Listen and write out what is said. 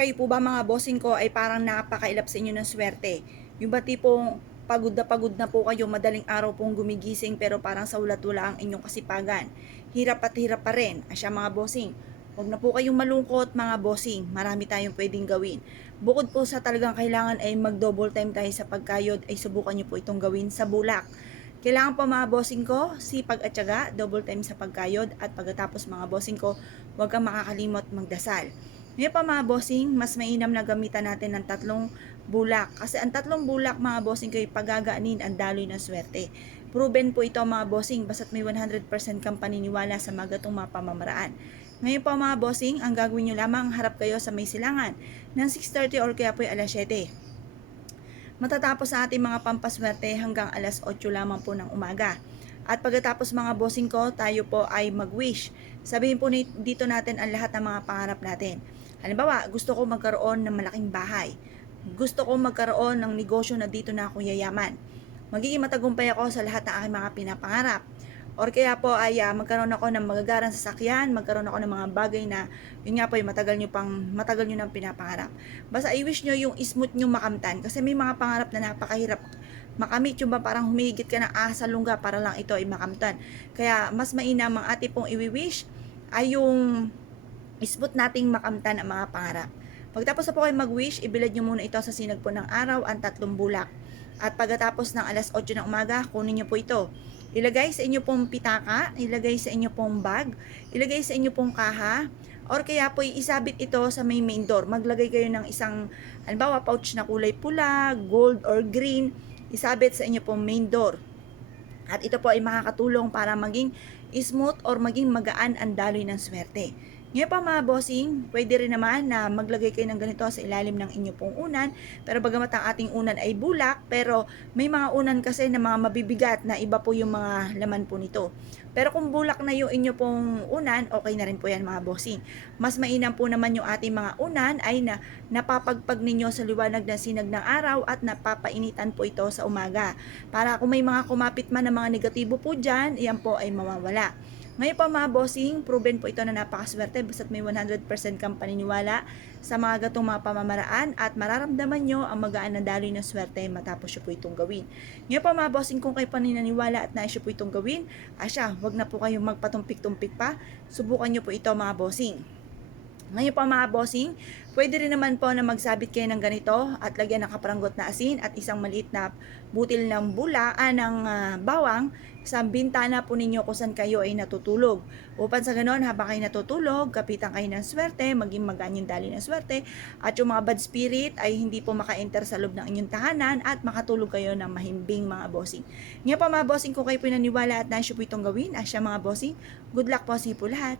Kayo po ba mga bossing ko ay parang napakailap sa inyo ng swerte? Yung ba tipong pagod na po kayo, madaling araw pong gumigising pero parang sa ulat-wala ang inyong kasipagan. Hirap at hirap pa rin. Asya mga bossing, huwag na po kayong malungkot mga bossing. Marami tayong pwedeng gawin. Bukod po sa talagang kailangan ay mag-double time tayo sa pagkayod, ay subukan nyo po itong gawin sa bulak. Kailangan po mga bossing ko, sipag at syaga, double time sa pagkayod, at pagkatapos mga bossing ko, huwag kang makakalimot magdasal. Ngayon pa mga bossing, mas mainam na gamitan natin ng tatlong bulak. Kasi ang tatlong bulak mga bossing kayo pagagaanin ang daloy ng swerte. Proven po ito mga bossing, basta't may 100% kang paniniwala sa mga gatong mga pamamaraan. Ngayon pa mga bossing, ang gagawin nyo lamang, harap kayo sa may silangan ng 6:30 or kaya po alas 7. Matatapos sa ating mga pampaswerte hanggang alas 8 lamang po ng umaga. At pagkatapos mga bossing ko, tayo po ay mag-wish. Sabihin po dito natin ang lahat ng mga pangarap natin. Halimbawa, gusto ko magkaroon ng malaking bahay. Gusto ko magkaroon ng negosyo na dito na ako yayaman. Magiging matagumpay ako sa lahat ng aking mga pinapangarap. Or kaya po ay magkaroon ako ng magagarang sasakyan, magkaroon ako ng mga bagay na yun nga po yung matagal nyo nang pinapangarap. Basta i-wish nyo yung smooth nyo makamtan kasi may mga pangarap na napakahirap makamit, yung ba parang humigit ka ng asa lungga para lang ito ay makamtan. Kaya mas mainam ang ating pong i-wish ay yung smooth nating makamtan ang mga pangarap. Pagtapos na po kayo mag-wish, ibilad nyo muna ito sa sinag po ng araw ang tatlong bulak. At pagkatapos ng alas 8 ng umaga, kunin nyo po ito. Ilagay sa inyo pong pitaka, ilagay sa inyo pong bag, ilagay sa inyo pong kaha, or kaya po isabit ito sa may main door. Maglagay kayo ng isang, halimbawa, pouch na kulay pula, gold, or green, isabit sa inyo pong main door. At ito po ay makakatulong para maging smooth or maging magaan ang daloy ng swerte. Ngayon pa mga bossing, pwede rin naman na maglagay kayo ng ganito sa ilalim ng inyo pong unan. Pero bagamat ang ating unan ay bulak, pero may mga unan kasi na mga mabibigat na iba po yung mga laman po nito. Pero kung bulak na yung inyo pong unan, okay na rin po yan mga bossing. Mas mainam po naman yung ating mga unan ay na napapagpag ninyo sa liwanag ng sinag ng araw at napapainitan po ito sa umaga. Para kung may mga kumapit man na mga negatibo po dyan, iyan po ay mawawala. Ngayon pa mga bossing, proven po ito na napakaswerte basta't may 100% kang paniniwala sa mga gatong mga pamamaraan at mararamdaman nyo ang magaan na daloy ng swerte matapos nyo po itong gawin. Ngayon pa mga bossing, kung kayo paninaniwala at nais nyo po itong gawin, wag na po kayong magpatumpik-tumpik pa, subukan nyo po ito mga bossing. Ngayon pa mga bossing, pwede rin naman po na magsabit kayo ng ganito at lagyan ng kaparanggot na asin at isang maliit na butil ng bawang sa bintana po ninyo kung saan kayo ay natutulog. Upang sa ganon, habang kayo natutulog, kapitan kayo ng swerte, maging magaan yung daloy ng swerte, at yung mga bad spirit ay hindi po maka-enter sa loob ng inyong tahanan at makatulog kayo ng mahimbing mga bossing. Ngayon pa mga bossing, kung kayo po naniwala at nais po itong gawin, mga bossing, good luck po sa po lahat.